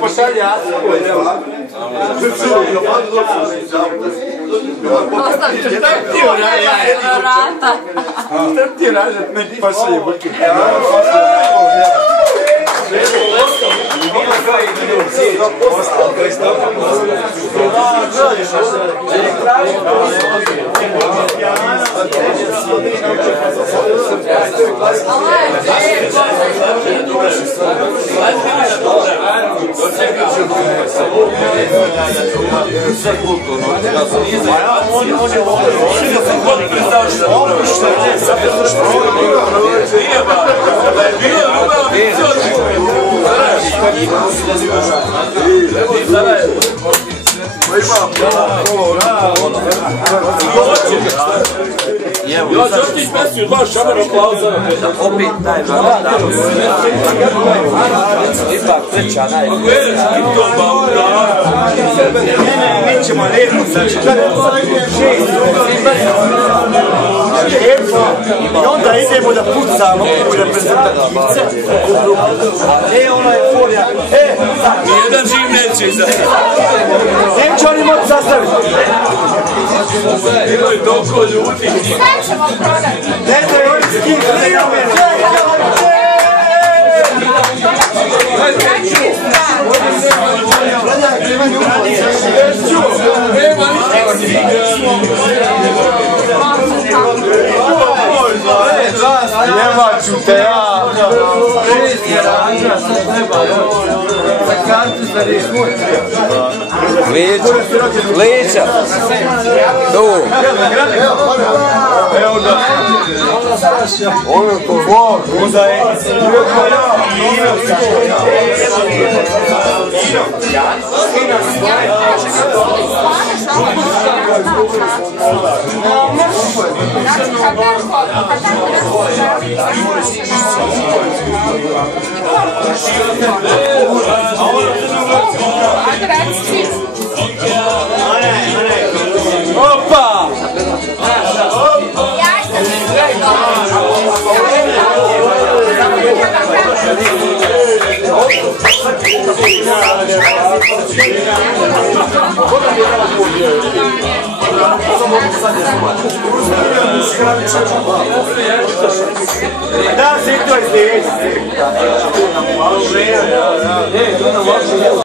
pošalja. Ostavite što je vrata. Šta ti rađat, neki pošalje buke. Sve kulturno. Ja ću ti smestio dva šamara aplauza na peta. Opet taj vrata. Ipak treća najbolja. Mi ćemo lijepo znači. I onda idemo da pucamo u reprezentativce. A ono je forja. Nijedan živ neće izaći. Neće oni moći sastaviti. Bilo je toliko ljudi. Sve ćemo prodati. Ne znaju oni skidati da ja mene. Njemaču te ja. Za kartu za riječ. Leća. Tu. Evo da. Ovo je to zvon. Onda je. Opa! Da, si to izlijeći. Malo vreme.